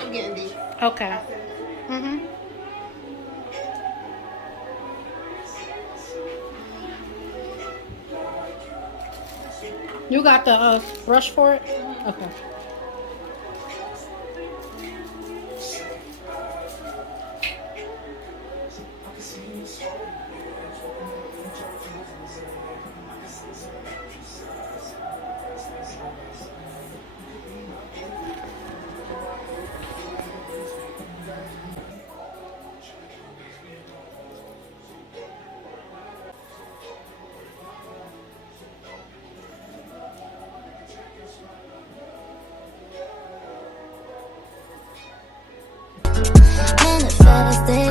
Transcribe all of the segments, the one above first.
I'm getting these. Okay. Mhm. You got the brush for it? Okay. Man, it felt as day,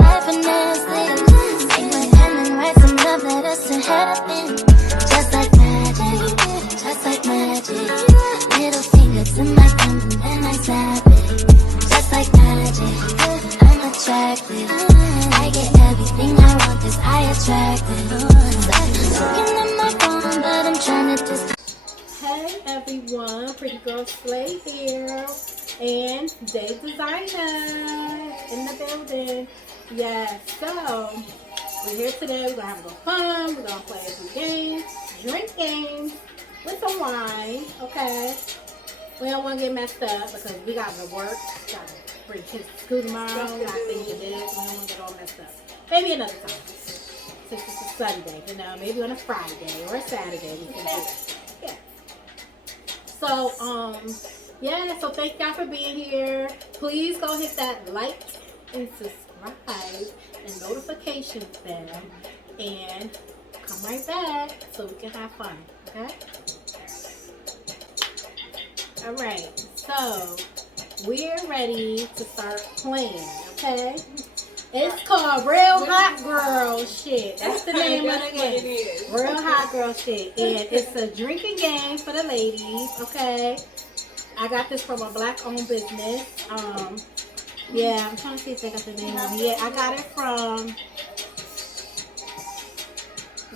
life and nasty. Take my pen and write some love letters to heaven. Just like magic, just like magic. Little finger to my thumb and then I snap it. Just like magic, I'm attracted. I get everything I want 'cause I attract it. Looking at my phone, but I'm trying to just. Hey everyone, Pretty Girl Slay here, and Day Designer in the building. Yes, so we're here today. We're gonna have a little fun. We're gonna play a few games, drink games with some wine. Okay, we don't want to get messed up because we got to work. Got to bring kids to school tomorrow. Got things to do. We don't want to get all messed up. Maybe another time, since it's a Sunday. You know, maybe on a Friday or a Saturday we can do it. Yeah. So, yeah, so thank y'all for being here. Please go hit that like and subscribe and notification bell and come right back so we can have fun, okay? All right, so we're ready to start playing, okay? It's called Real Hot Girl Shit. That's the name of the game. Real Hot Girl Shit. And it's a drinking game for the ladies, okay? I got this from a black-owned business. Yeah, I'm trying to see if they got the name on it. Yeah, I got it from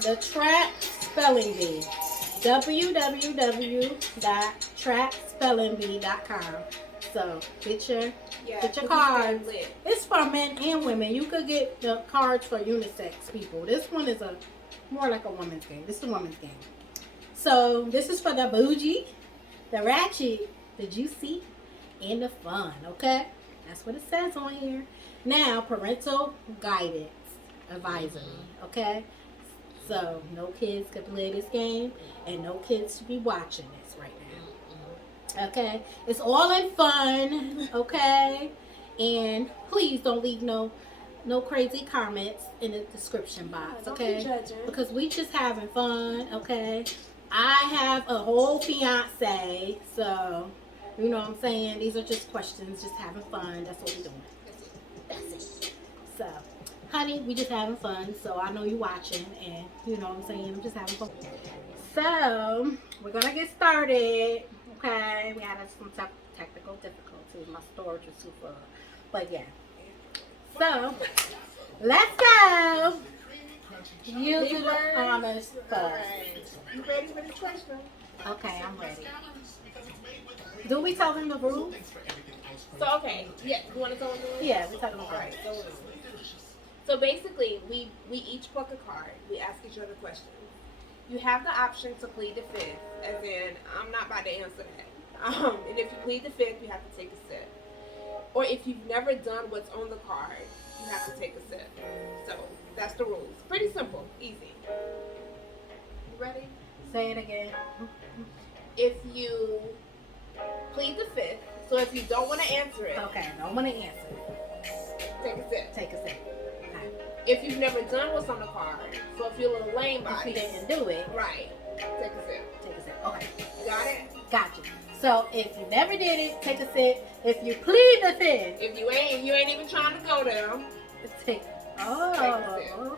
the Trap Spelling Bee. www.trapspellingbee.com. So get your cards. It's for men and women. You could get the cards for unisex people. This one is more like a woman's game. This is a woman's game. So this is for the bougie, the ratchet, the juicy, and the fun. Okay, that's what it says on here. Now, parental guidance advisory. Okay, so no kids can play this game, and no kids should be watching this right now. Okay, it's all in fun. Okay, and please don't leave no crazy comments in the description box. Okay, because we just having fun. Okay, I have a whole fiance, so you know what I'm saying. These are just questions, just having fun. That's what we're doing. That's it. So, honey, we just having fun. So I know you watching, and you know what I'm saying. I'm just having fun. So we're gonna get started. Okay, we had some technical difficulties. My storage was too full, but yeah. So let's go. You do the honors first. You ready for the question? Okay, I'm ready. Do we tell them the rules? So, okay. Yeah, you want to tell them the rules? Yeah, we tell them the rules. Alright, so basically, we each pluck a card. We ask each other questions. You have the option to plead the fifth, as in, I'm not about to answer that. And if you plead the fifth, you have to take a sip. Or if you've never done what's on the card, you have to take a sip. So, that's the rules. Pretty simple. Easy. You ready? Say it again. If you plead the fifth, so if you don't want to answer it, Okay, don't want to answer it. take a sip. Take a sip. Okay. If you've never done what's on the card, so if you're a little lame If we body, didn't do it, right, take a sip. take a sip. Okay, You got it? got you. So if you never did it, take a sip. If you plead the fifth, If you ain't even trying to go there. take. Oh,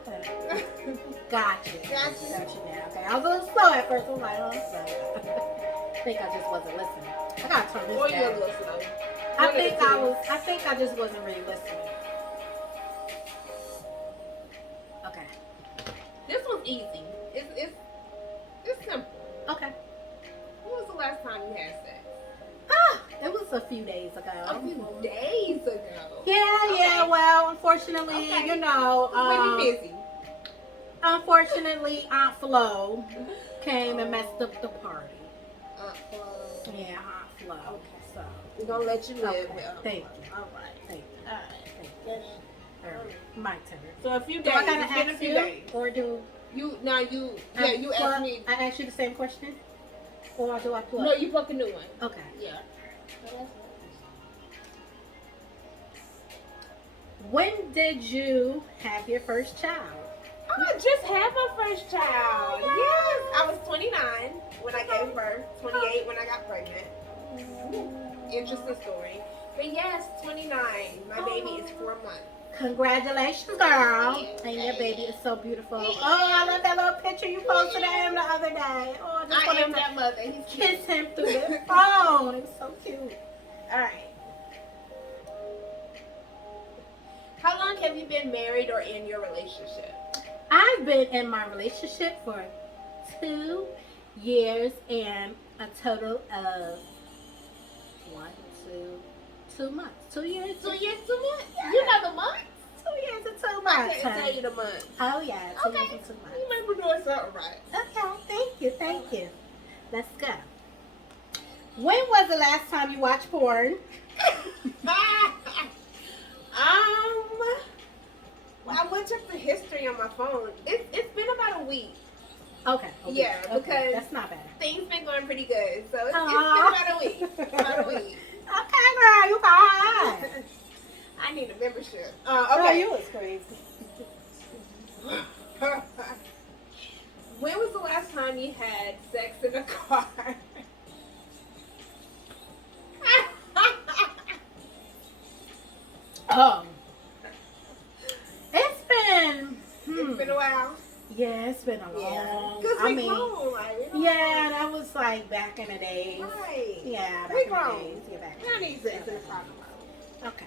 okay. Gotcha. Gotcha. Gotcha now. Okay, I was a little slow at first. I was like, oh, sorry. I think I just wasn't listening. I gotta turn this Or you're a down. little slow. I think I just wasn't really listening. Okay. This one's easy. It's simple. Okay. When was the last time you had sex? It was a few days ago. A few days ago. Yeah. Well, unfortunately, you know, Maybe busy. unfortunately, Aunt Flo came and messed up the party. Yeah, Aunt Flo. Okay. So We're gonna let you live. okay. Thank you. All right. Thank you. All right. Thank you. All right. My turn. So a few Do days. I gotta It's been a ask few you, days. or do You I asked me. I asked you the same question, or do I plug? No, you book a new one. Okay. Yeah. When did you have your first child? I just had my first child. Yes, I was 29 when I gave birth. 28 when I got pregnant. Interesting story. But yes, 29. My baby is 4 months. Congratulations, girl. And your baby is so beautiful. Oh, I love that little picture you posted of him the other day. Oh, I just I am wanted that to mother. He's kiss cute. him through the phone. It was so cute. All right. How long have you been married or in your relationship? I've been in my relationship for 2 years and a total of 2 months. 2 years. 2 years, 2 months? Yeah. You know the months? 2 years and 2 I months. can't tell you the months. Oh yeah, 2 Okay. years and 2 months. You might be doing something right. Okay, thank you. Let's go. When was the last time you watched porn? Well, I looked up the history on my phone. It's been about a week. Okay. Yeah, because that's not bad. Things been going pretty good, so it's been Aw. about a week. About a week. Okay, girl, you fine. I need a membership. Oh, Okay. you was crazy. When was the last time you had sex in a car? It's been a while. Yeah, it's been a long. Because I we mean, grown, like, we don't yeah, that was like back in the days. Right. Yeah, back We in the grown. days. Yeah, back We don't in the need days. sex in a car no more. Okay.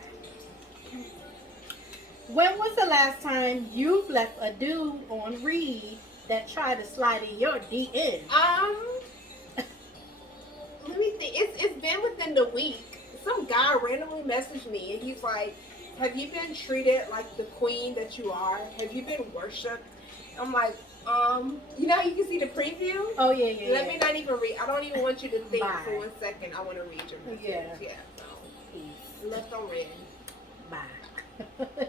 When was the last time you've left a dude on read that tried to slide in your DM? Let me think. It's been within the week. Some guy randomly messaged me and he's like, "Have you been treated like the queen that you are? Have you been worshipped?" I'm like, you know how you can see the preview? Oh yeah. Let me not even read. I don't even want you to think Bye. for 1 second. I want to read your message. Yeah. So left on red. Bye.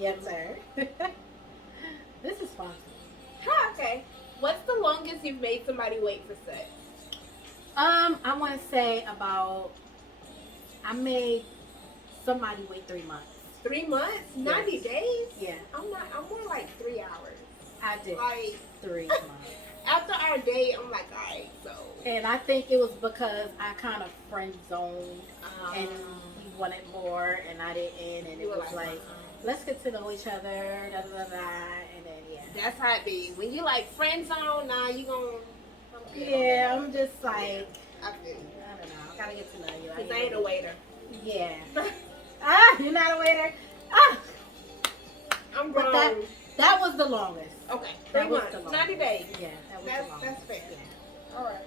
Yes, sir. This is fun. Okay. What's the longest you've made somebody wait for sex? I want to say I made somebody wait 3 months. 3 months? 90 days? Yeah, I'm more like 3 hours. I did. Like 3 months. after our date, I'm like, alright, so And I think it was because I kind of friend zoned and he wanted more and I didn't, and you it were was like, let's get to know each other, da da da da, and then yeah. that's how it be. When you like friend zone, nah, you gon' Yeah, I'm just like, I feel you. I don't know, I gotta get to know you. Cause I ain't a waiter. Yeah. You're not a waiter? I'm But grown. that was the longest. Okay, That 3 was months, the longest. 90 days. Yeah, that was That's the longest. fair. Yeah. All right.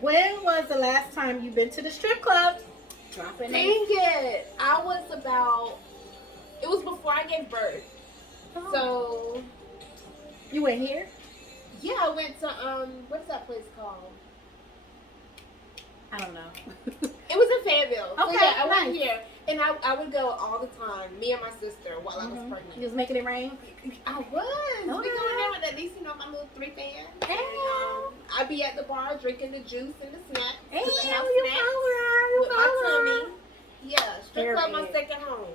When was the last time you been to the strip club? Dropping Dang it! It was before I gave birth. Oh. So You went here? yeah, I went to what's that place called? I don't know. It was in Fayetteville. So Okay, yeah, I went nice. here, and I would go all the time. Me and my sister while I was You pregnant. was making it rain? I was. Oh, We going yeah. there with at least my little 3 fans. Hey. I'd be at the bar drinking the juice and the snacks. Hey, 'cause they have you snacks go, with my tummy. Yeah, strip club my Period. second home.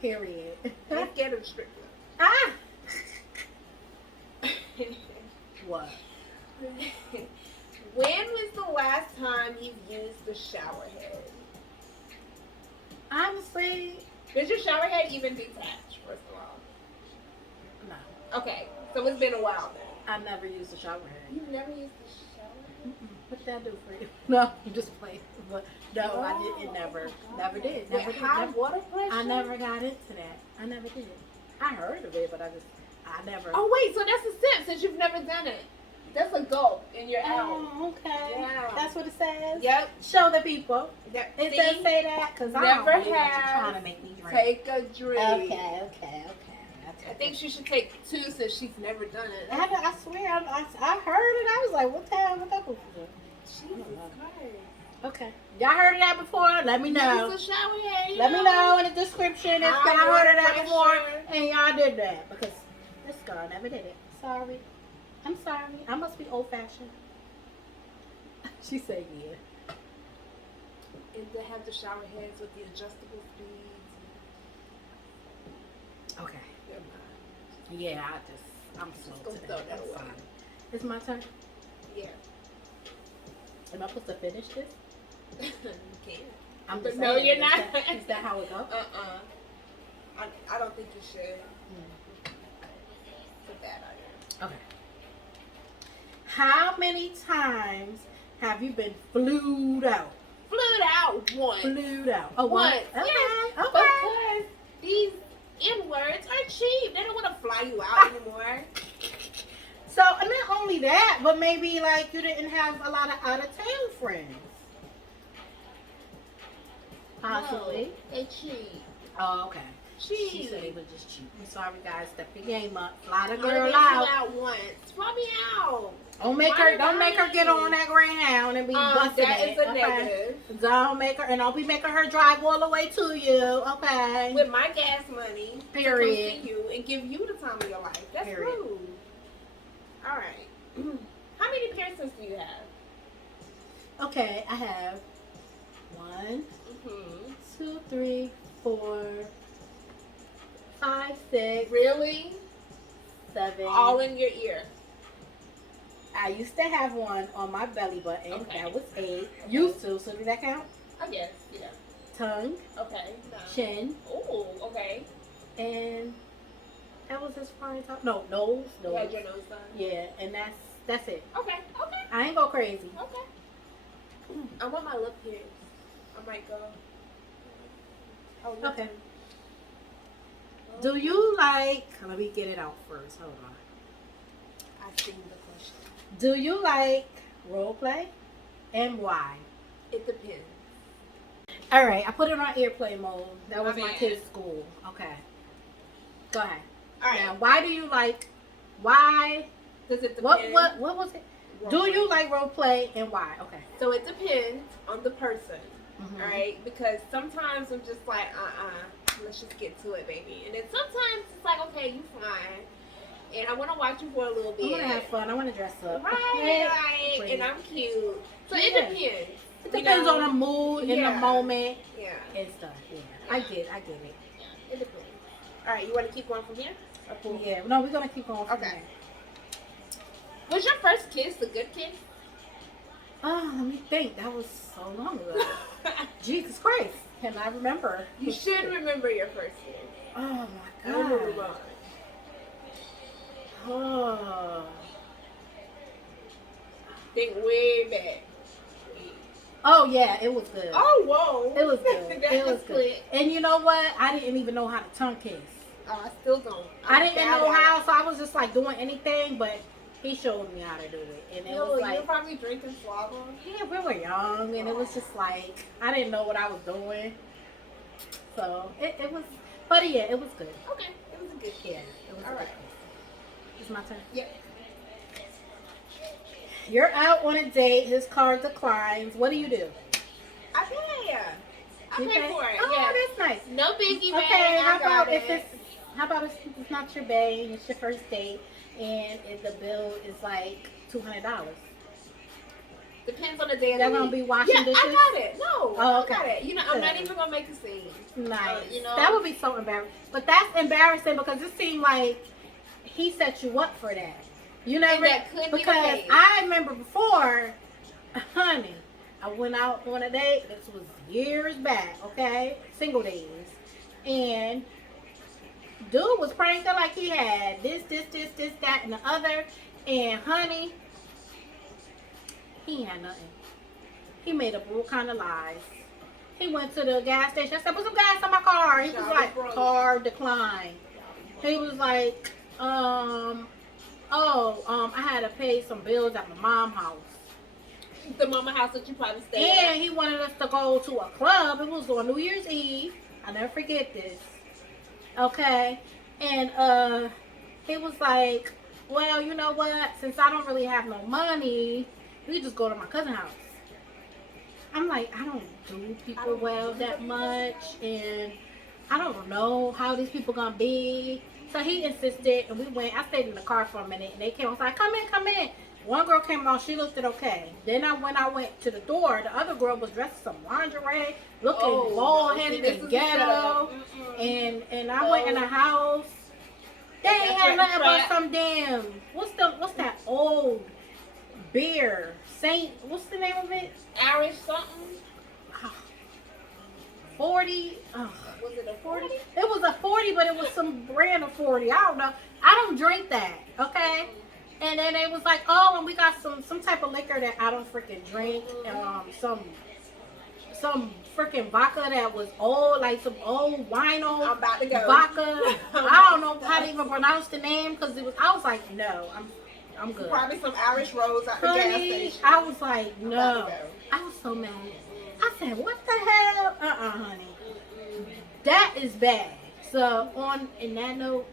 Period. I'm scared of the strip Ah! club. What? When was the last time you've used the shower head? Honestly, Does your shower head even detach, first of all? no. Okay, so it's been a while then. I never used a shower head. You've never used the shower? What did that do for you? No, I'm just playing. But no, I didn't. Never did. Never did. High Never, water pressure? I never got into that. I never did. I heard of it, but I never. Oh, wait, so that's a sip since you've never done it. That's a gulp and you're out. Oh, okay. Yeah. That's what it says? Yep. Show the people. Yep. It See? does say that because I Never don't really want you have. trying to make me drink. Take a drink. Okay. That's I think she should take 2 since she's never done it. I swear, I heard it. I was like, what the hell? What that was for? Jesus Christ. Okay. Y'all heard of that before? Let me know. It's a shower head, Let me know in the description if y'all High heard of that water before pressure. and y'all did that. Because this girl never did it. Sorry. I'm sorry. I must be old fashioned. She said yeah. And they have the shower heads with the adjustable speeds. Okay. Never mind. Yeah, I'm slow Go today. throw that That's away. fine. It's my turn. Yeah. Am I supposed to finish this? You can. I'm But just no, saying, you're is not. Is that how it goes? I don't think you should. It's a bad idea. Okay. How many times have you been flued out? Flued out once. Flued out. Oh, Once. Okay. Yes. Okay. Because these N-words are cheap. They don't want to fly you out anymore. So, and not only that, but maybe like you didn't have a lot of out of town friends. Possibly. No, they cheap. Oh, okay. Cheap. She said they were just cheap. I'm sorry, guys. Step your game up. Fly the Only girl been out. flew out once. Fly me out. Don't make her get on that Greyhound and be busting That it. is a Okay. negative. Don't make her, and don't be making her drive all the way to you. Okay. With my gas money. Period. To come see you and give you the time of your life. That's Period. rude. All right. How many piercings do you have? Okay, I have 1, 2, 3, 4, 5, 6, Really? 7. All in your ear. I used to have one on my belly button. Okay. That was 8. Used to, so does that count? I guess. Yeah. Tongue, Okay. No. chin, Oh, okay. and that was as far as no nose. You had your nose done? Yeah, and that's it. Okay. Okay. I ain't go crazy. Okay. I want my lip pierced. I might go. Oh, lip Okay. pierced. Do you like? Let me get it out first. Hold on. I've seen the question. Do you like role play, and why? It depends. All right, I put it on airplane mode. That was my bad. kid's school. Okay. Go ahead. All right. Now, why do you like? Why? Does it depend? What was it? Role Do play. you like role play and why? Okay. So it depends on the person, Mhm. all right? Because sometimes I'm just like, let's just get to it, baby. And then sometimes it's like, okay, you fine. And I want to watch you for a little I bit. want to have fun. I want to dress up. Right, Please. and I'm cute. So Yeah. it depends. It depends on the mood in the Yeah. moment Yeah, and stuff. Yeah, I get it. yeah, it depends. All right, you want to keep going from here? Or pull? Yeah, no, we're gonna keep going. From Okay. there. Was your first kiss a good kiss? Oh, let me think. That was so long ago. Jesus Christ, can I remember? You should remember your first kiss. Oh my I remember God. mine. Oh. Think way back. Oh yeah, it was good. Oh, whoa. It was good. That It was was good. quick. And you know what? I didn't even know how to tongue kiss. Oh, I still don't. I didn't bad know at how, it. so I was just like doing anything, but he showed me how to do it. And it No, was you're like, probably drinking Flava. yeah, we were young, and it was just like, I didn't know what I was doing. So, it was, but yeah, it was good. Okay, it was a good Yeah, kiss. it was All good. right. It's my turn. Yep. You're out on a date, his card declines. What do you do? I pay. I You pay for it. Oh, Yeah. that's nice. No biggie, man. Okay, how I got about if it. it's not your bae and it's your first date and if the bill is like $200? Depends on the day of Y'all the gonna week. be washing Yeah, dishes? I got it. No, Oh, okay. I got it. You know, I'm not Good. even gonna make a scene. Nice. You know? That would be so embarrassing. But that's embarrassing because it seemed like he set you up for that. You never, that could be the because case. I remember before, honey, I went out on a date. This was years back, okay? Single days. And dude was pranking like he had this, that, and the other. And honey, he had nothing. He made up all kind of lies. He went to the gas station. I said, put some gas in my car. He was like, car decline. He was like, I had to pay some bills at my mom's house. The mama house that you probably stayed at. And he wanted us to go to a club. It was on New Year's Eve. I'll never forget this. Okay. And he was like, well, you know what? Since I don't really have no money, we just go to my cousin's house. I'm like, I don't do people well that much. And I don't know how these people gonna be. So he insisted, and we went. I stayed in the car for a minute, and they came. I was like, come in. One girl came out, she looked okay. Then when I went to the door, the other girl was dressed in some lingerie, looking bald-headed and ghetto. And I went in the house. They ain't had nothing but some damn, what's that old beer? What's the name of it? Irish something? 40. Was it a 40? It was a 40, but it was some brand of 40. I don't know. I don't drink that, okay? And then they was like, oh, and we got some type of liquor that I don't freaking drink. Some freaking vodka that was old, like some old wino I'm about to go. vodka. I don't know how to even pronounce the name because I was like, no, I'm good. Probably some Irish Rose at the gas station. I was like, no. I was so mad. I said, what the hell? Honey. That is bad. So in that note,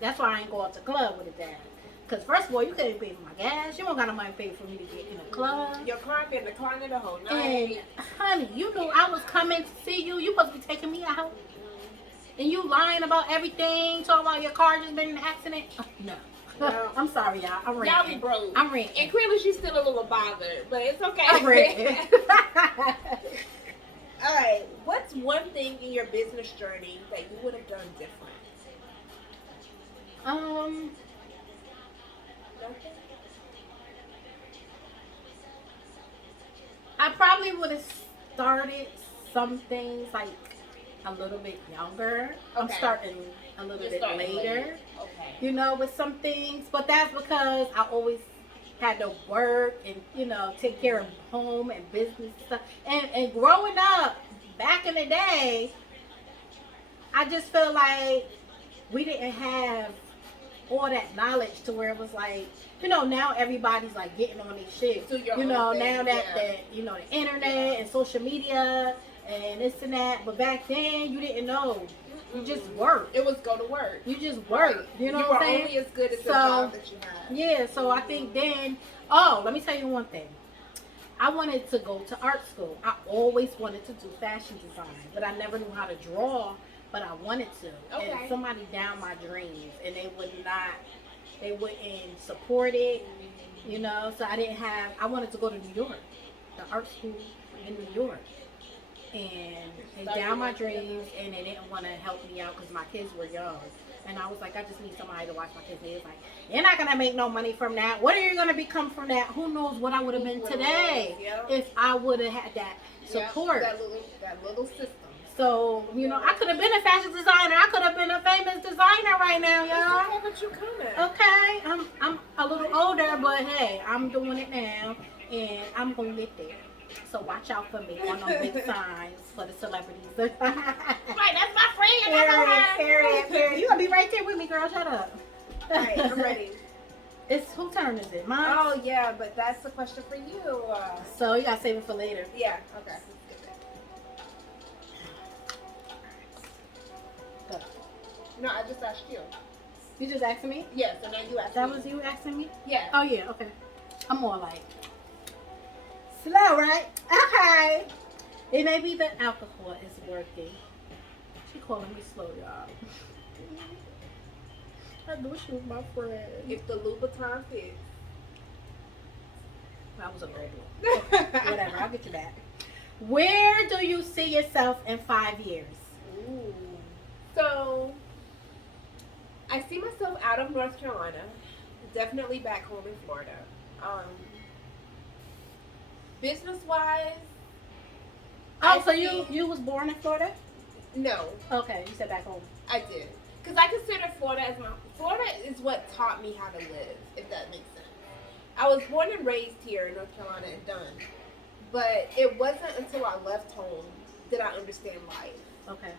that's why I ain't go out to the club with it dad. Because first of all, you couldn't pay for my gas. You don't got no money to pay for me to get in the club. Your car been declining the whole night. And honey, you knew I was coming to see you. You supposed to be taking me out. And you lying about everything, talking about your car just been in an accident. No. I'm sorry, y'all. I'm ranting. Y'all be broke. I'm ranting. And clearly she's still a little bothered, but it's okay. I'm ranting. All right. What's one thing in your business journey that you would have done different? I probably would have started some things like a little bit younger. Okay. I'm starting a little bit later. Okay. You know, with some things, but that's because I always had to work and, you know, take care of home and business stuff. And growing up back in the day, I just feel like we didn't have all that knowledge to where it was like, you know, now everybody's like getting on this shit. You know, now that you know, the internet and social media and this and that. But back then, you didn't know. You just worked. It was go to work. You just worked. You know what I'm saying? You were only as good as the job that you had. Yeah, so I think then, let me tell you one thing. I wanted to go to art school. I always wanted to do fashion design, but I never knew how to draw, but I wanted to. Okay. And somebody down my dreams, and they wouldn't support it, you know, so I wanted to go to New York, the art school in New York. And they down my dreams, and they didn't want to help me out because my kids were young. And I was like, I just need somebody to watch my kids. And they was like, you're not going to make no money from that. What are you going to become from that? Who knows what I would have been today if I would have had that support. That little system. So, you know, I could have been a fashion designer. I could have been a famous designer right now, y'all. Okay, but you coming. Okay, I'm a little older, but hey, I'm doing it now, and I'm going to get there. So watch out for me on those big signs for the celebrities. Right, that's my friend. Period. You gonna be right there with me, girl. Shut up. All right, I'm ready. Whose turn is it? Mine? Oh, yeah, but that's the question for you. So you gotta save it for later. Yeah, okay. Go. No, I just asked you. You just asking me? Yeah, so now you asked me. That was you asking me? Yeah. Oh, yeah, okay. I'm more like slow, right? Okay. It may be that alcohol is working. She calling me slow, y'all. I knew she was my friend. If the Louboutin fits. That was a great one. Whatever, I'll get you back. Where do you see yourself in 5 years? Ooh. So, I see myself out of North Carolina. Definitely back home in Florida. Business-wise. Oh, so you was born in Florida? No. Okay, you said back home. I did. Because I consider Florida Florida is what taught me how to live, if that makes sense. I was born and raised here in North Carolina and done. but it wasn't until I left home that I understand life. Okay.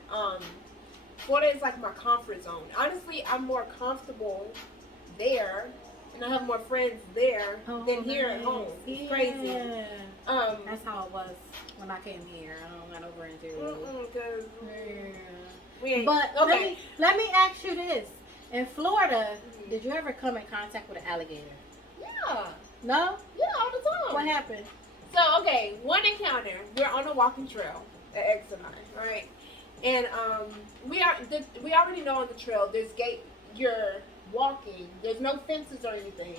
Florida is like my comfort zone. Honestly, I'm more comfortable there, and I have more friends there than here at home. It's crazy. That's how it was when I came here. I got over into. But okay. let me ask you this: in Florida, did you ever come in contact with an alligator? Yeah. No. Yeah, all the time. What happened? So okay, one encounter. We're on a walking trail at Exodus, right? And we already know on the trail there's you're walking. There's no fences or anything.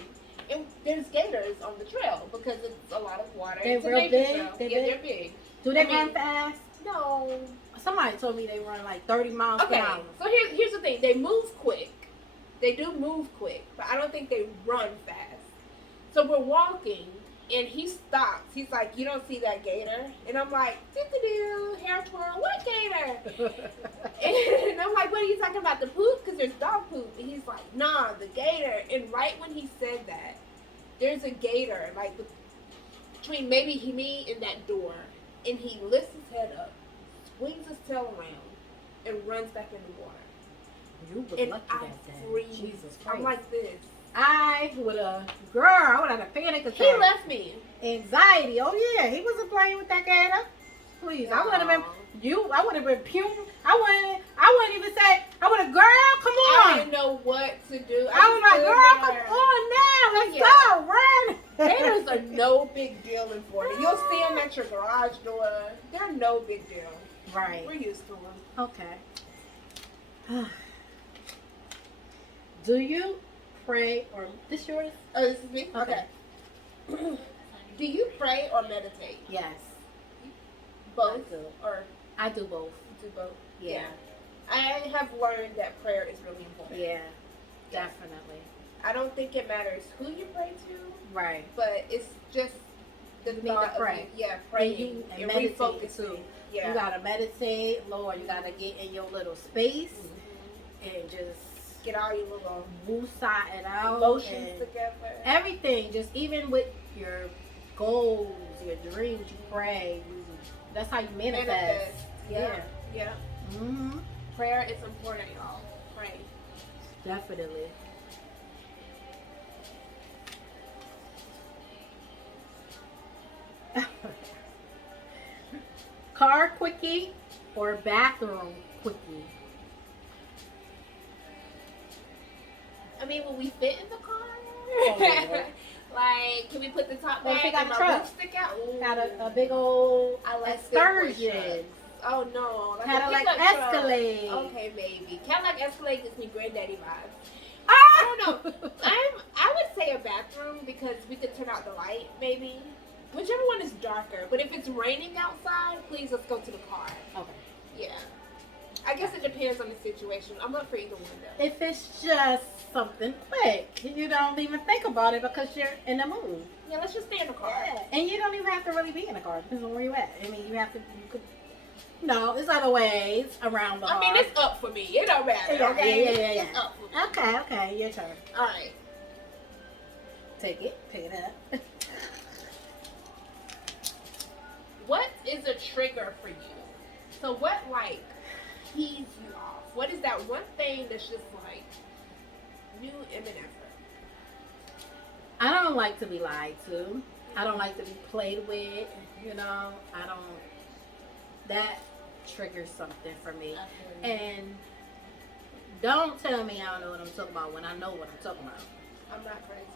And there's gators on the trail because it's a lot of water. They're it's a real nature big? trail. They're big. Do they run fast? No. Somebody told me they run like 30 miles per hour. So here's the thing. They move quick. They do move quick, but I don't think they run fast. So we're walking, and he stops. He's like, "You don't see that gator?" And I'm like, "Do hair twirl, what gator?" And I'm like, "What are you talking about? The poop? Because there's dog poop." And he's like, "Nah, the gator." And right when he said that, there's a gator like between maybe me and that door, and he lifts his head up, swings his tail around, and runs back in the water. You was And lucky I that day. freeze. Jesus Christ. I'm like this. I would have had a panic attack. He left me. Anxiety. Oh yeah, he wasn't playing with that gator. Please, I would have been I would have been puking. I wouldn't even say. I would have, girl, come on. I didn't know what to do. I was like, girl, come on now, let's go, run. Gators are no big deal in Florida. You'll see them at your garage door. They're no big deal. Right. We're used to them. Okay. Do you pray or this yours? Oh, this is me? Okay. Do you pray or meditate? Yes. Both? I do. Or I do both. do both? Yeah. I have learned that prayer is really important. Yeah. Definitely. I don't think it matters who you pray to. Right. But it's just the You need thought to pray. of praying and refocusing. meditate too. Yeah. You gotta meditate, Lord. You gotta get in your little space and just get all your little woosah it out. emotions and together. Everything, just even with your goals, your dreams, you pray. That's how you manifest. Yeah. Mm-hmm. Prayer is important, y'all. Pray. Definitely. Car quickie or bathroom quickie? I mean, will we fit in the car? Oh, like, can we put the top back got and a my truck. roof stick out? Ooh. Got a big old I like excursion. Oh no, like Cadillac a pickup truck. Escalade. Okay, maybe Cadillac Escalade gives me granddaddy vibes. Ah! I don't know. I would say a bathroom because we could turn out the light, maybe. Whichever one is darker. But if it's raining outside, please let's go to the car. Okay. Yeah. I guess it depends on the situation. I'm up for either one though. If it's just something quick, you don't even think about it because you're in the mood. Yeah, let's just stay in the car. Yeah. And you don't even have to really be in the car. Depends on where you at. I mean, you could. No, there's other ways around the car. I mean, it's up for me. It don't matter. Yeah, Okay? yeah. It's up for me. Okay, your turn. All right. Take it up. What is a trigger for you? So what, like, keys you off? What is that one thing that's just like new imminent? I don't like to be lied to. I don't like to be played with. You know, that triggers something for me. And don't tell me I don't know what I'm talking about when I know what I'm talking about. I'm not crazy.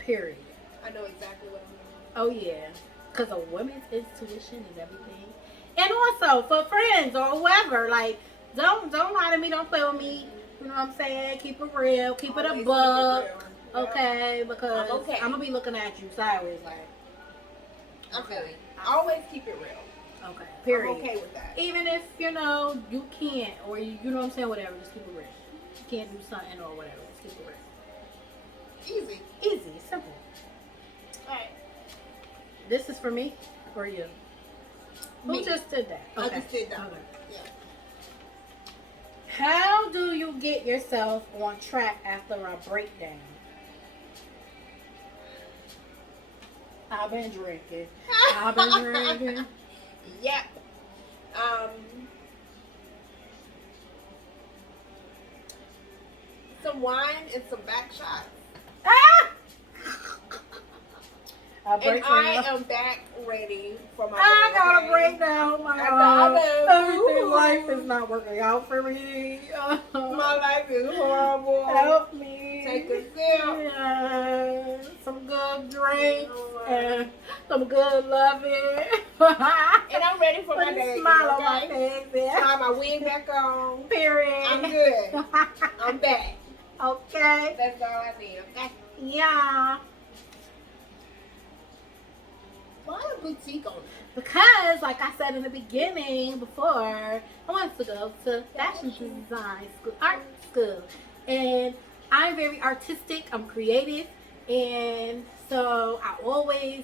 Period. I know exactly what I'm doing. Oh yeah, because a woman's intuition is everything. And also for friends or whoever, like don't lie to me, don't play with me. You know what I'm saying? Keep it real, keep it a buck. Okay, because I'm gonna be looking at you sideways like. Okay. Always keep it real. Okay. Period. I'm okay with that. Even if you can't, or you know what I'm saying, whatever, just keep it real. You can't do something or whatever, just keep it real. Easy, simple. Alright. This is for me or you? Me. Who just did that? I just did that. Okay. Yeah. How do you get yourself on track after a breakdown? I've been drinking. I've been drinking. Yep. Some wine and some back shots. Ah! And I am back ready for my I day, got okay? a breakdown. My everything life is not working out for me. My life is horrible. Help me. Take a sip. Yeah, some good drinks and some good loving. And I'm ready for Put my a day. smile on Okay? my face. Yeah. Try my wig back on. Period. I'm good. I'm back. Okay. That's all I need. Okay. Yeah. Why a boutique on it? Because, like I said in the beginning before, I wanted to go to fashion design school, art school. And I'm very artistic, I'm creative. And so I always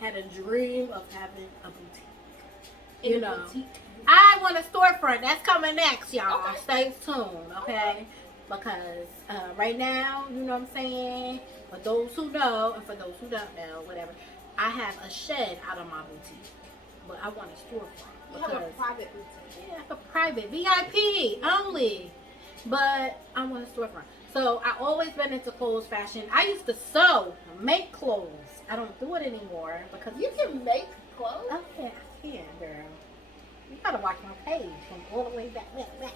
had a dream of having a boutique. You know, I want a storefront. That's coming next, y'all. Okay. Stay tuned, okay? Because right now, you know what I'm saying? For those who know, and for those who don't know, whatever, I have a shed out of my boutique, but I want a storefront. You have a private boutique. Yeah, I have a private VIP only, but I want a storefront. So I always been into clothes, fashion. I used to sew, make clothes. I don't do it anymore because You can make clothes? oh yeah, I can, girl. You gotta watch my page from all the way back. Okay.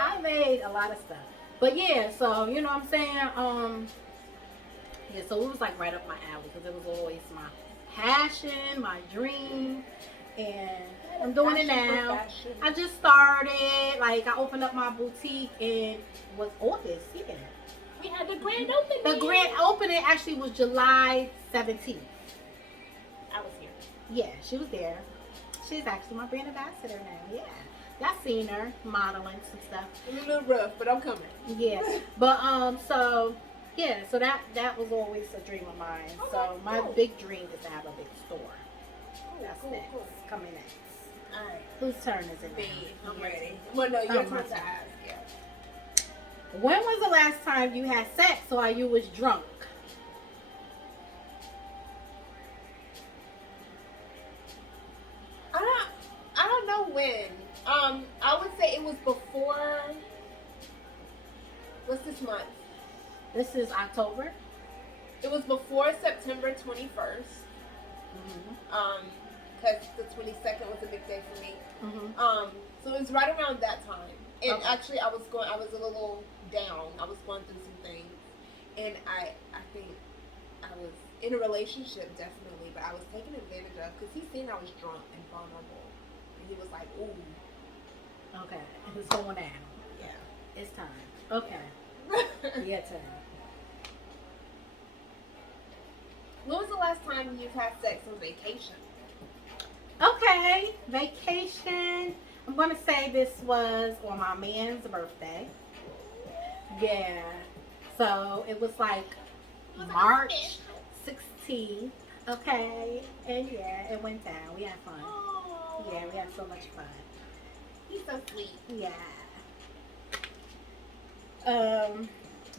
I made a lot of stuff, but yeah. So you know what I'm saying. Yeah, so it was like right up my alley because it was always my passion, my dream, and I'm doing it now. I just started, like I opened up my boutique in was August, yeah. We had the grand opening. The grand opening actually was July 17th. I was here. Yeah, she was there. She's actually my brand ambassador now, yeah. Y'all seen her modeling some stuff. It's a little rough, but I'm coming. Yeah, but so yeah, so that was always a dream of mine. Okay, So my cool. big dream is to have a big store. That's Cool, next, cool. coming next. All right. Whose turn is it? Me. now? I'm ready. Well, no, your Oh, my turn to turn. ask. Yeah. When was the last time you had sex while you was drunk? I don't know when. I would say it was before. What's this month? This is October. It was before September 21st. Because the 22nd was a big day for me. So it was right around that time. And Okay. actually, I was a little down. I was going through some things, and I think I was in a relationship definitely, but I was taken advantage of because he seen I was drunk and vulnerable, and he was like, "Ooh, Okay, it's going down. yeah." It's time. Okay, your turn. When was the last time you've had sex on vacation? Okay, vacation. I'm gonna say this was on my man's birthday. Yeah. So it was like March 16th. Okay. And yeah, it went down. We had fun. Oh, Yeah, we had so much fun. he's so sweet. Yeah.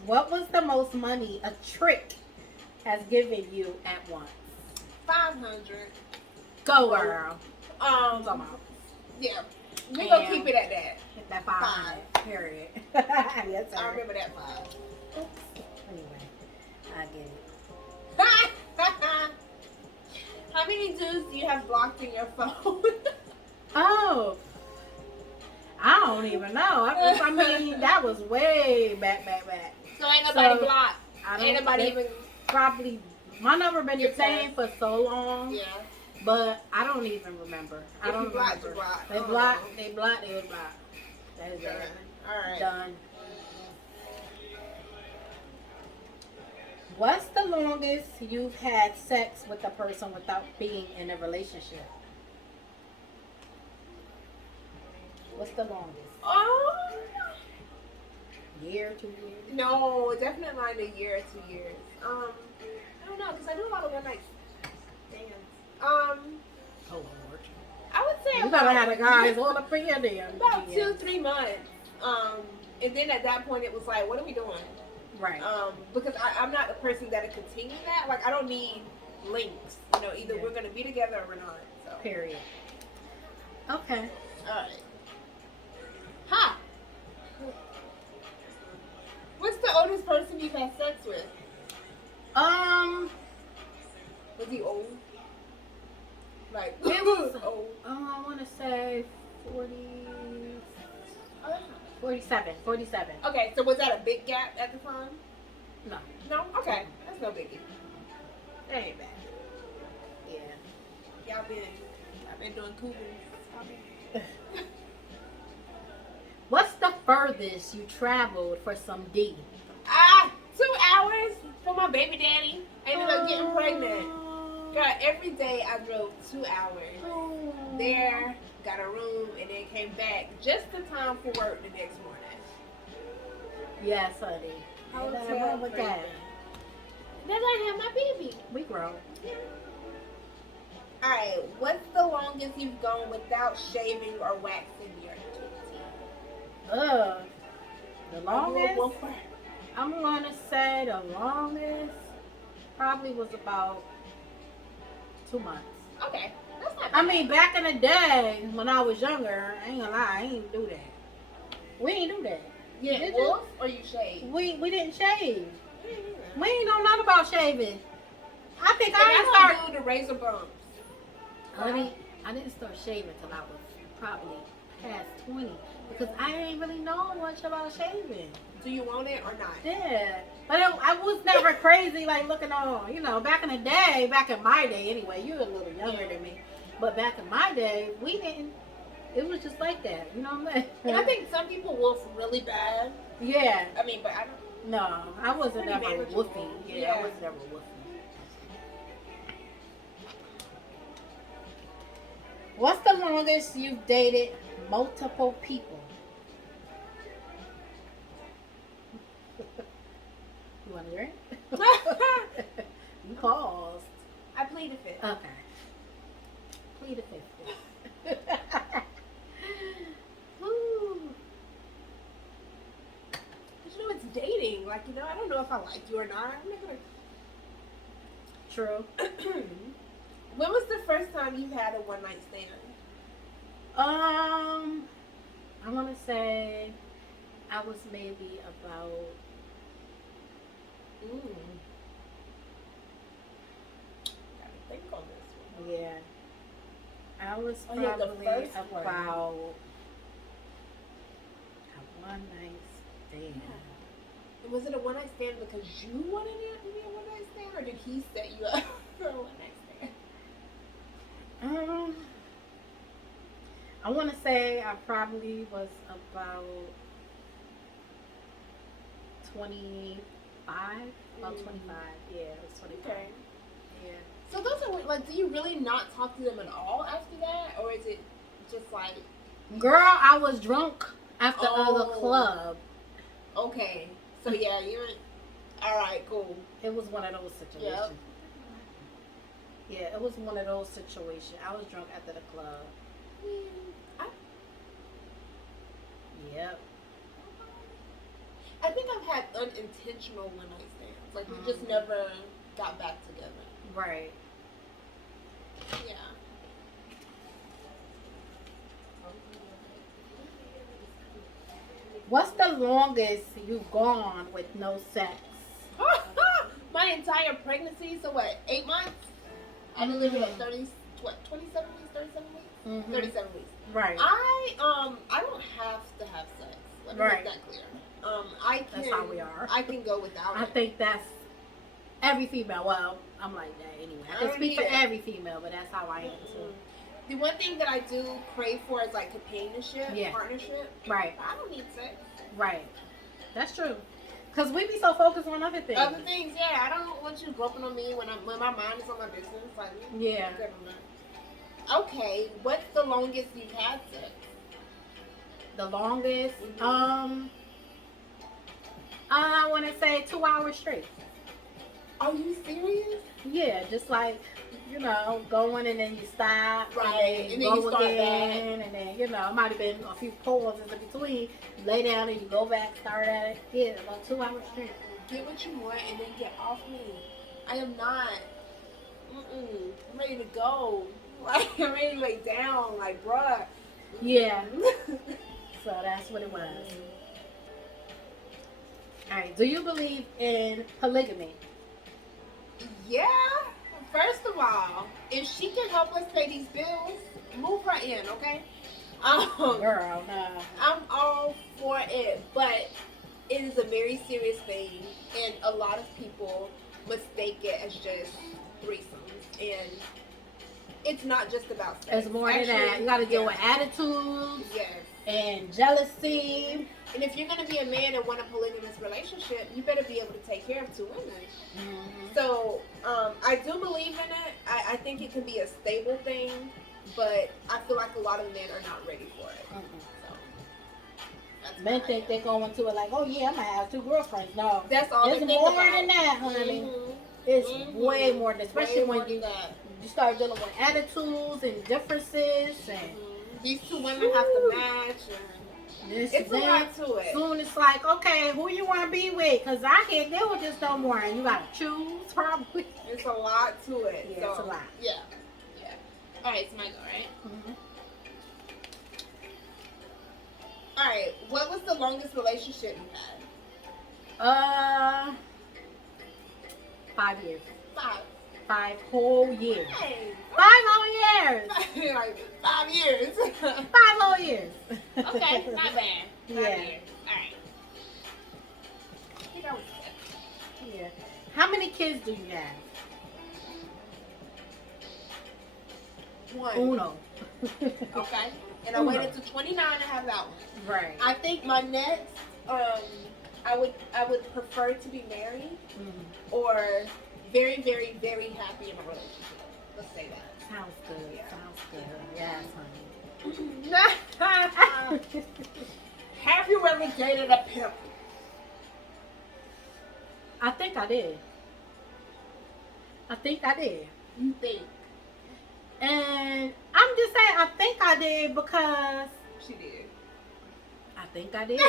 What was the most money a trick has given you at once? 500. Go girl. Come on. Yeah, we gonna Damn. keep it at that. Hit that 5. Period. Yes, sir. I remember that 5. Oops. Anyway, I get it. How many dudes do you have blocked in your phone? Oh, I don't even know. I mean, that was way back. So ain't nobody So, blocked. I don't Ain't nobody they even. probably my number been Your the same for so long, Yeah. but I don't even remember. I If don't you blocked, remember. you blocked. They Oh. blocked. They blocked. That is Done. it. All right. Done. What's the longest you've had sex with a person without being in a relationship? What's the longest? Year, 2 years? No, definitely not a year or 2 years. I don't know, because I do a lot of one night stands. Oh Lord. I would say You gotta have the guys all up in your damn about DMs. 2-3 months. And then at that point, it was like, what are we doing? Right. Because I'm not a person that'll continue that. Like, I don't need links. You know, either we're gonna be together or we're not. So. Period. Okay. All right. Ha. What's the oldest person you've had sex with? Was he old? Like It was old. I want to say 40, Oh, that's not 47. 47. bad. Okay, so was that a big gap at the time? No, No. Okay, that's no biggie. That ain't bad. yeah. Y'all been doing cougars. What's the furthest you traveled for some D? 2 hours for my baby daddy. I ended up getting pregnant. Girl, every day I drove 2 hours. There, got a room, and then came back just in time for work the next morning. Yes, honey. How Ain't nothing terrible wrong with that. Then I had my baby. We grown. Alright, what's the longest you've gone without shaving or waxing your teeth? The longest, I'm going to say the longest probably was about 2 months. Okay, that's not bad. I mean, back in the day, when I was younger, I ain't gonna lie, I ain't do that. We ain't do that. Yeah, Did wolf or you shave? We didn't shave. Mm-hmm. We ain't know nothing about shaving. I think I I don't do the razor bumps. I didn't start shaving till I was probably past 20 because I ain't really know much about shaving. Do you want it or not? Yeah, but I was never crazy like looking on, back in the day, back in my day anyway, you're a little younger than me, but back in my day, we didn't, it was just like that, you know what I'm saying? And I think some people wolf really bad. Yeah. I mean, but I don't. No, I wasn't Pretty never manageable. woofing. Yeah, Yeah. I was never woofing. What's the longest you've dated multiple people? You want to drink? You paused. I plead the fifth. Okay. Plead the fifth. Woo. But it's dating. Like, I don't know if I like you or not. I'm not gonna. True. When was the first time you had a one night stand? I want to say I was maybe about. Gotta think on this one. Yeah. I was Oh, yeah, the probably first one. about a one night stand. And was it a one night stand because you wanted it to be a one night stand, or did he set you up for a one night stand? I want to say I probably was about 25. About 25. Yeah, it was 25. Okay. Yeah. So those are like, do you really not talk to them at all after that, or is it just like? Girl, I was drunk after the club. Okay. So yeah, you. All right, cool. It was one of those situations. Yeah, it was one of those situations. I was drunk after the club. Yep. I think I've had unintentional one night stands. Like we just never got back together. Right. Yeah. What's the longest you've gone with no sex? My entire pregnancy, so what, 8 months? I delivered at 27 weeks, 37 weeks? Mm-hmm. 37 weeks. Right. I don't have to have sex. Let me make that clear. That's how we are. I can go without I it. think that's every female. Well, I'm like that anyway. I can speak for every female, but that's how I am too. The one thing that I do crave for is like companionship, partnership. Right. I don't need sex. Right. That's true. Because we be so focused on other things. Other things, yeah. I don't want you groping on me when my mind is on my business. Like, yeah. Okay, what's the longest you've had sex? The longest? I want to say 2 hours straight. Are you serious? Yeah, just like, going and then you stop. Right, and then you go again. And then, it might have been a few pauses in between. You lay down and you go back, start at it. Yeah, about 2 hours straight. Get what you want and then get off me. I am not. I'm ready to go. Like, I'm ready to lay down. Like, bruh. Yeah. So that's what it was. All right. Do you believe in polygamy? Yeah. First of all, if she can help us pay these bills, move her in, okay? Girl, no. I'm all for it, but it is a very serious thing, and a lot of people mistake it as just threesomes, and it's not just about sex. It's more than that. You got to deal with attitudes Yes. and jealousy. And if you're going to be a man and want a polygamous relationship, you better be able to take care of two women. Mm-hmm. So I do believe in it. I think it can be a stable thing, but I feel like a lot of men are not ready for it. Mm-hmm. So that's Men my think idea. they're going to it like, oh yeah, I'm going to have 2 girlfriends. No. That's all It's they think more about. than that, honey. Mhm. It's Mhm. way more than that. Especially Way more when than that. you start dealing with attitudes and differences. And These two women have to match. And this, it's a that. lot to it. Soon it's like, okay, who you want to be with? Because I can't deal with this no more. And you got to choose, probably. It's a lot to it. Yeah, so, it's a lot. Yeah. Yeah. All right, it's my go, right? Mm-hmm. All right. What was the longest relationship you had? 5 years. 5. 5 whole years. Hey. 5 whole years. Like 5 years. 5 whole years. Okay, not bad. 5 Yeah. years. All right. I think I was 7. Yeah. How many kids do you have? 1. Uno. Okay. And I Uno. waited to 29 to have that one. Right. I think my next, I would prefer to be married Mhm. or very, very, very happy in a relationship. Let's say that. Sounds good. Yeah. Sounds good. Yes, honey. Have you ever dated a pimp? I think I did. You think And I'm just saying, I think I did because she did? I think I did.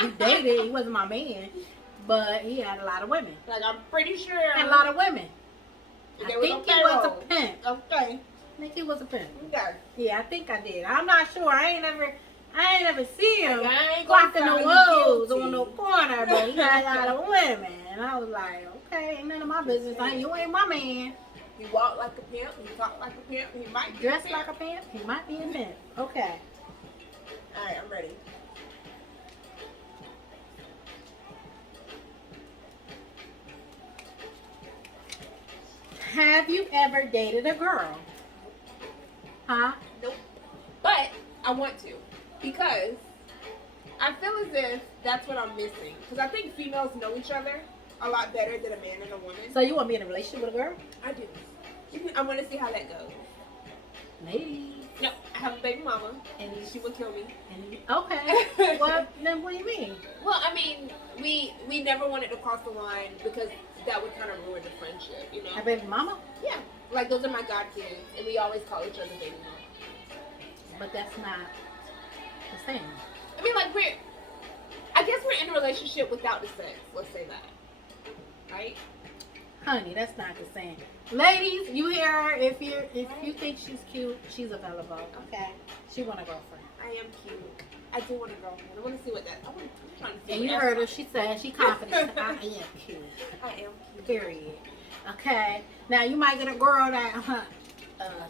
We dated. He wasn't my man, but he had a lot of women. Like, I'm pretty sure. Had a lot of women. They I was think on he was a payroll. pimp. Okay. I think he was a pimp. Okay. Yeah, I think I did. I'm not sure. I ain't never see him Like, I ain't gonna clocking the find you wolves guilty. on no corner, but he had a lot of women. And I was like, okay, ain't none of my business. You ain't my man. He walked like a pimp. He talked like a pimp. He might be Dressed a pimp. like a pimp. He might be a pimp. Okay. All right, I'm ready. Have you ever dated a girl? Huh? Nope. But I want to because I feel as if that's what I'm missing. Because I think females know each other a lot better than a man and a woman. So you want to be in a relationship with a girl? I do. I want to see how that goes. Ladies. No, I have a baby mama, And she would kill me. okay. Well, then what do you mean? Well, I mean, we never wanted to cross the line because that would kind of ruin the friendship, you know? A baby mama? Yeah. Like, those are my god kids, and we always call each other baby mama. But that's not the same. I mean, like, I guess we're in a relationship without the sex. Let's say that. Right? Honey, that's not the same. Ladies, you hear her. If you think she's cute, she's available. Okay, she want a girlfriend. I am cute. I do want a girlfriend. I want to see what that. I'm trying to see. And what you that- heard her. She said she confident. I am cute. I am cute. Period. Okay. Now you might get a girl that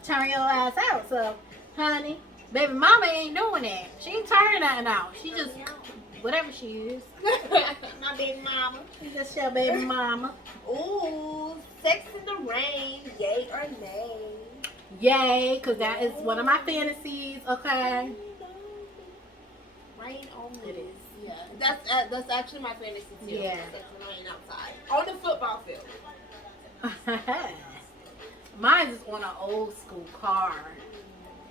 turn your ass out. So, honey, baby mama ain't doing that. She ain't turning nothing out. She just whatever she is. My baby mama. She just your baby mama. Ooh, sex in the rain, yay or nay? Yay, because that is one of my fantasies. Okay. Rain on me. It is. Yeah, that's actually my fantasy too. Yeah. Sex in the rain outside on the football field. Mine is on an old school car.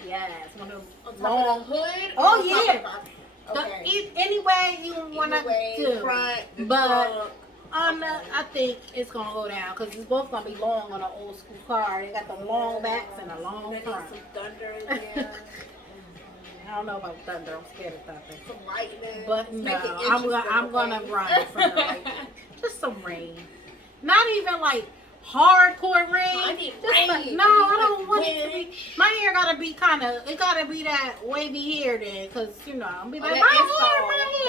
Yes, one of On those top long. of the hood. Oh, or on top yeah. of the- Okay. Any way you want to Anyway, do. front, the But trunk. I think it's gonna go down because it's both gonna be long on an old school car. They got the long backs and a long Maybe front. some thunder in there. I don't know about thunder. I'm scared of thunder. Some lightning. But Let's no, make it I'm interesting, gonna okay? run from the lightning. Just some rain. Not even like hardcore ring. I need Just ring. like, no, I don't want it to be. Wig. My hair gotta be it gotta be that wavy hair then, cause I'll be like, that my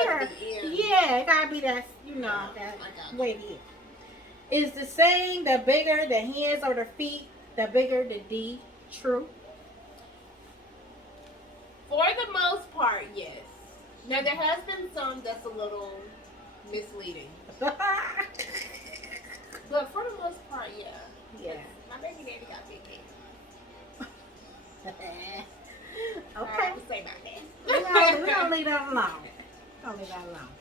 hair. gotta be in. Yeah, it gotta be that, that I got you. wavy hair. Is the saying the bigger the hands or the feet, the bigger the D true? For the most part, yes. Now there has been some that's a little misleading, but for the most part, yeah. Yeah. My baby daddy got big hands. Okay. To say about that. We're gonna leave that alone. Don't leave that alone.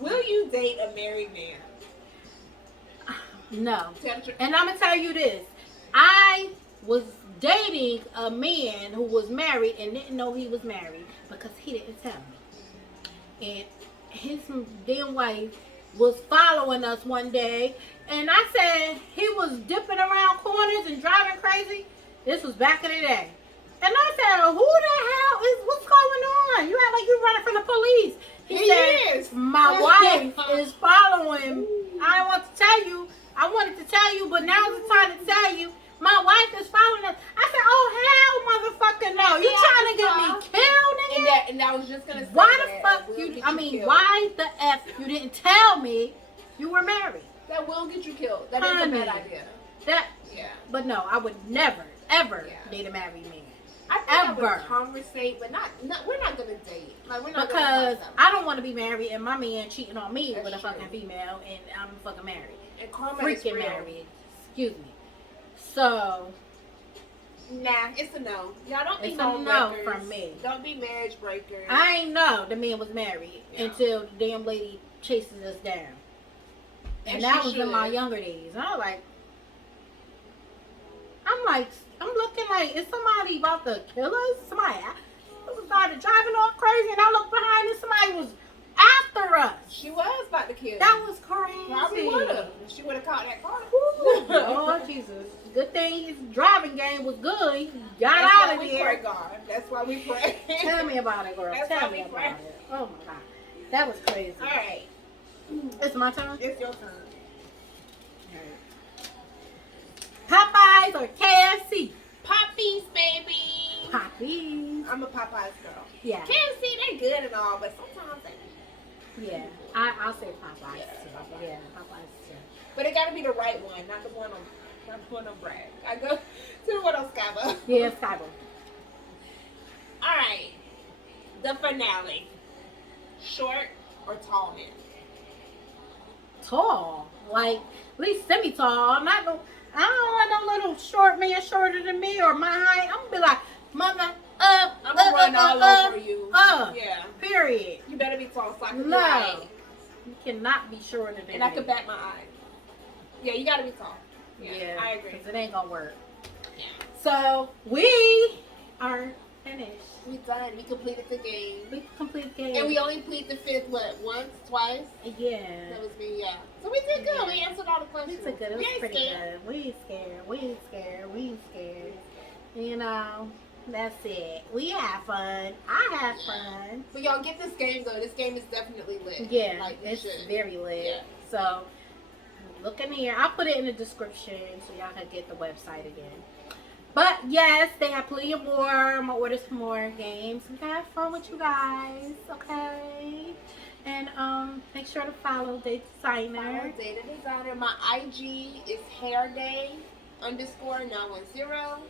Will you date a married man? No. Tell the truth. And I'm gonna tell you this. I was dating a man who was married and didn't know he was married because he didn't tell me. And his damn wife was following us one day, and I said he was dipping around corners and driving crazy. This was back in the day. And I said, who the hell what's going on? You act like you're running from the police. He said, my wife is following. I wanted to tell you, but now's the time to tell you. My wife is following us. I said, oh, hell, motherfucker, no. You trying to get me killed, nigga? And I was just going to say why the fuck why the F you didn't tell me you were married? That will get you killed. That is a bad idea. Yeah. But no, I would never, ever date a married man. I think I would conversate, but we're not going to date. Like, we're not because I don't want to be married and my man cheating on me with a fucking true. female and I'm fucking married. And karma freaking is real. married. Excuse me. So, nah, it's a no. Y'all don't be it's a no breakers. from me. Don't be marriage breakers. I ain't know the man was married until the damn lady chases us down. And that was in my younger days. And I'm looking like, is somebody about to kill us? Somebody started driving all crazy and I looked behind and somebody was after us. She was about to kill. That was crazy. Probably would have. She would have caught that car. Oh, Jesus. Good thing his driving game was good. He got out of there. That's why we pray. Tell me about it, girl. Tell me about it. Oh, my God. That was crazy. All right. It's my turn? It's your turn. Popeyes or KFC? Poppies, baby. Poppies. I'm a Popeyes girl. Yeah. KFC, they're good and all, but sometimes they... Yeah. I'll say Popeyes. Yeah, Popeyes too. But it got to be the right one, not the one on Bragg. I go to the one on Skybo. Yeah, Skybo. All right. The finale. Short or tall man? Tall. Like, at least semi-tall. I don't want no little short man shorter than me or my height. I'm going to be like, mother, I'm going to run all over you. Yeah. Period. You better be tall so I can No. You cannot be shorter than me. And I can bat my eye. Yeah, you got to be tall. Yeah, I agree. Because it ain't going to work. Yeah. So, we are finished. We done. We completed the game. We completed the game. And we only plead the fifth, once, twice? Yeah. That was me, yeah. So we did good. We answered all the questions. We did good. It was pretty good. We ain't scared. You know, that's it. We had fun. I had fun. But y'all get this game, though. This game is definitely lit. Yeah, like, it's very lit. Yeah. So, look in here. I'll put it in the description so y'all can get the website again. But yes, they have plenty of more. I'm gonna order some more games. We can have fun with you guys, okay? And make sure to follow Data Designer. Data Designer. My IG is hairday_910.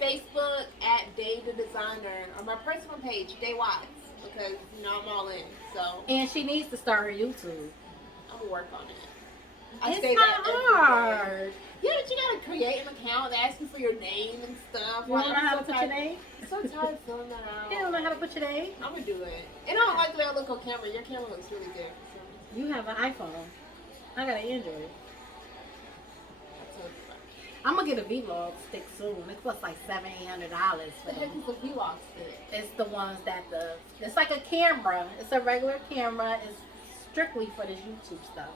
Facebook at Data Designer. Or my personal page, Day Watts, because I'm all in. So. And she needs to start her YouTube. I'm gonna work on it. It's not hard. Yeah, but you gotta create an account. They ask you for your name and stuff. You don't know how to put your name? I'm so tired of filling that out. You don't know how to put your name? I'm gonna do it. And I don't like the way I look on camera. Your camera looks really good. So. You have an iPhone. I got an Android. I'm gonna get a vlog stick soon. It costs like $700-800 for the heck is a vlog stick? It's the ones that it's like a camera. It's a regular camera. It's strictly for this YouTube stuff.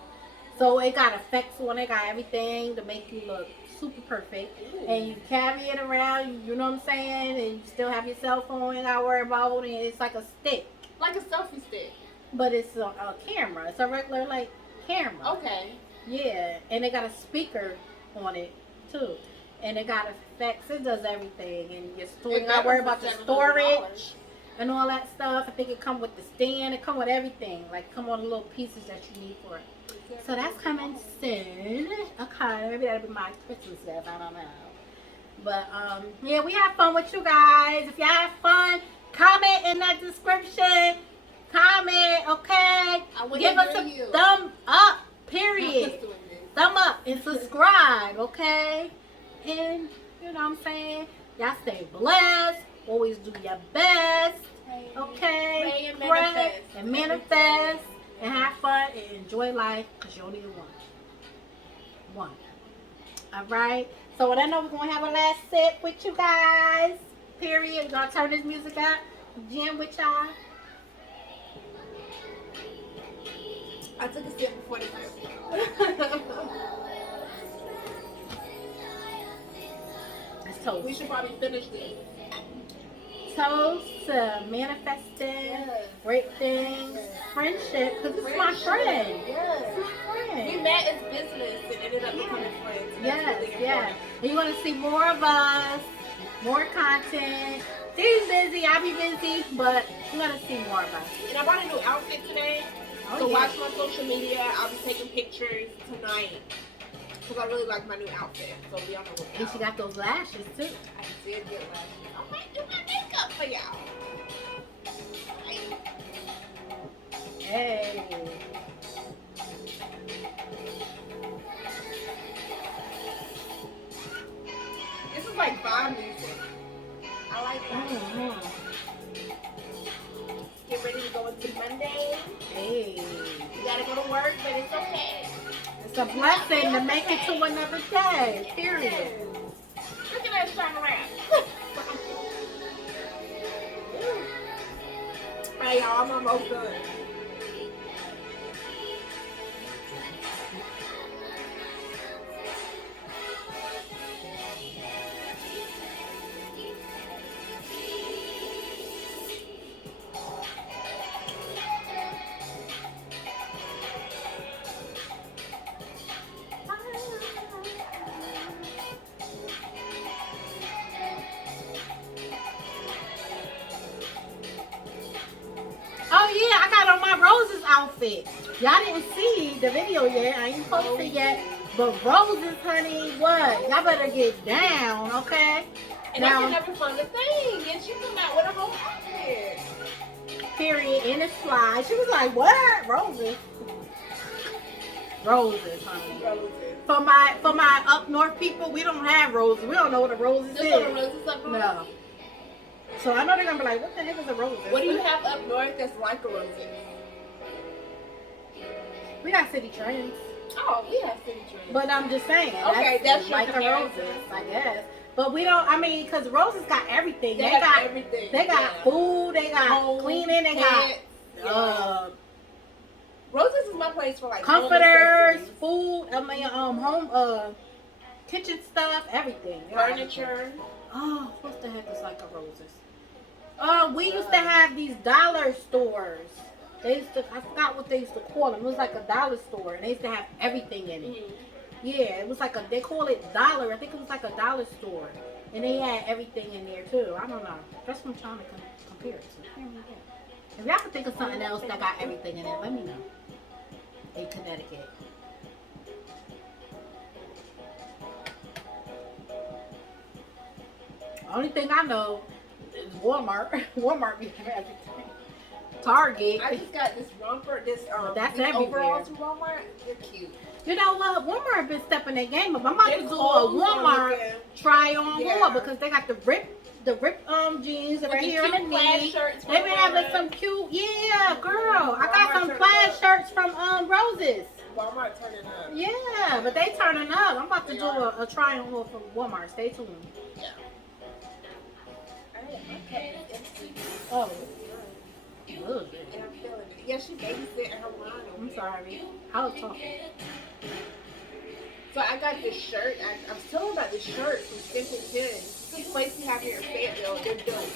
So it got effects on it, got everything to make you look super perfect. Ooh. And you carry it around, you know what I'm saying? And you still have your cell phone, you gotta worry about it. And it's like a stick. Like a selfie stick. but it's a camera. It's a regular like camera. Okay. Yeah, and it got a speaker on it too, and it got effects. It does everything, and your storage. You gotta worry about the storage and all that stuff. I think it come with the stand. It come with everything. Like come on the little pieces that you need for it. So that's coming soon. Okay, maybe that'll be my Christmas gift. I don't know. But yeah, we have fun with you guys. If y'all have fun, comment in that description. Comment, okay? Give us a thumb up. Period. Thumb up and subscribe, okay? And you know what I'm saying? Y'all stay blessed. Always do your best. Okay? Pray and manifest. And have fun and enjoy life because you only get one. Alright? So I know we're going to have a last sip with you guys. Period. We're going to turn this music up. Jam with y'all. I took a sip before the sip. Let's toast. We should probably finish this. Toast to manifesting, great things, friendship, because it's my friend. Yes. It's my friend. We met as business and ended up becoming friends. Yes, yes. And you want to see more of us, more content. She's busy, I'll be busy, but you want to see more of us. And I bought a new outfit today. So watch my social media. I'll be taking pictures tonight. Because I really like my new outfit. So be on the lookout. And she got those lashes too. I did get lashes. I might do my makeup for y'all. Hey. This is like vibe music. I like that. Mm-hmm. Get ready to go into Monday. Hey. You gotta go to work, but it's okay. It's a blessing to make it to another day. Period. Look at that shine around. Hey y'all, I'm almost done. Oh yeah, I got on my Roses outfit. Y'all didn't see the video yet. I ain't posted it yet. But Roses, honey, what? Y'all better get down, okay? And I can never find a thing. And she come out with a whole outfit. Period. And it's fly. She was like, what? Roses. Roses, honey. Roses. For my up north people, we don't have roses. We don't know what a roses Just is. on the roses up north? No. So I know they're gonna be like, what the heck is a rose? What do you have up north that's like a roses? We got city trends. Oh, we have city trends. But I'm just saying. Okay, that's your like a comparison. roses, I guess. But we don't. I mean, because roses got everything. They got have everything. They got food. They got Home, cleaning. They pets, got Roses is my place for like comforters, food. I mean, home, kitchen stuff, everything. furniture. Oh, what the heck is like a roses? We used to have these dollar stores. They used to, I forgot what they used to call them. It was like a dollar store, and they used to have everything in it. Mm-hmm. Yeah, it was like they call it dollar. I think it was like a dollar store, and they had everything in there too. I don't know. That's what I'm trying to compare it to. If y'all can think of something else that got everything in it, let me know. In Connecticut. Only thing I know is Walmart. Walmart be everything. Target. I just got this romper, that's these everywhere. overalls from Walmart. They're cute. You know what? Walmart been stepping their game up. I'm about to do a clothes are Walmart looking- try on Yeah. haul because they got the rip jeans right here cute underneath. plaid shirts from They been having Walmart. some cute, girl. I got Walmart some turning plaid up. shirts from Roses. Walmart turning up. Yeah, but they turning up. I'm about to They do are. a try on haul from Walmart. Stay tuned. Yeah. I had my cup is empty. Oh, good. And I'm feeling it. Yeah, she babysitting her mom. I'm sorry. I was talking. So I got this shirt. I was telling about this shirt from Simply Kids. This place we have here in Fayetteville. They're dope.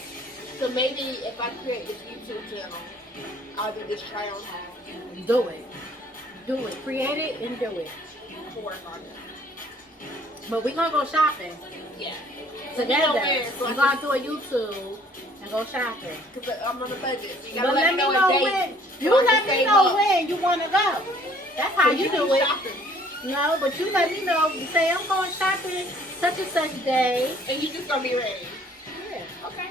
So maybe if I create this YouTube channel, I'll do this try on haul. Do it. Do it. Create it and do it. We'll work on it. But we're going to go shopping Yeah. together. Where, so We're going to do a YouTube and go shopping. Because I'm on a budget. So you But gotta let me know a date when. so You I can let me save know up. when you want to go. That's how So you do it. shopping. No, but you let me know. You say I'm going shopping such and such day. And you just gonna be ready. Yeah. Okay.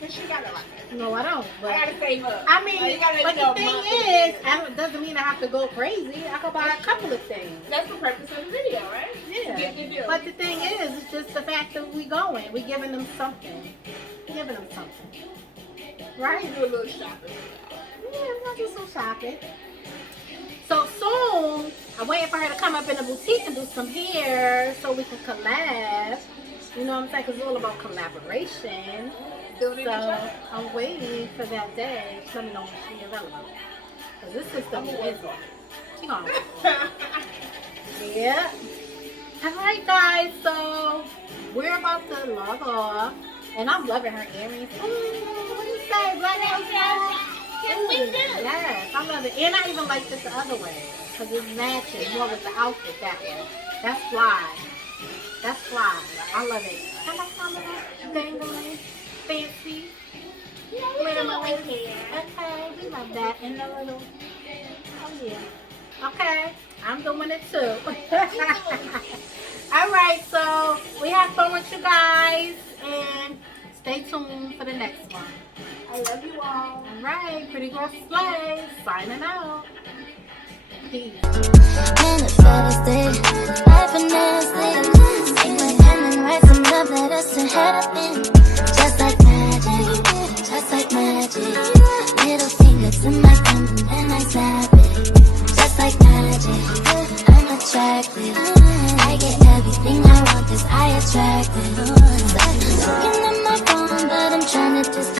Because you got it like that. No, I don't. But I gotta save up. I mean, Like, you gotta, but you know, the thing month is, in. it doesn't mean I have to go crazy. I can buy a couple of things. That's the purpose of the video, right? Yeah. Get the deal. But the thing is, it's just the fact that we going. We giving them something. We giving them something. Right? do a little shopping. Yeah, we're gonna do some shopping. So soon, I'm waiting for her to come up in the boutique and do some hair so we can collab. You know what I'm saying? Because it's all about collaboration. Building So each other. I'm waiting for that day. Let me know when she's available. Because this system is busy. She gonna Yeah. Alright guys, so we're about to log off. And I'm loving her earrings. Ooh, what do you say? Black nails? Yes, we do. Yes, I love it. And I even like this the other way. Because it's matching more with the outfit that way. That's fly. That's fly. I love it. I like some of that dangling, fancy. Little hair. Okay, we love that. And the little, oh yeah. Okay, I'm doing it too. Alright, so we have fun with you guys. And stay tuned for the next one. I love you all. Alright, Pretty Girl Slay, signing out. Peace. In a Saturday, life and nasty. Take my pen and write some love letters to head up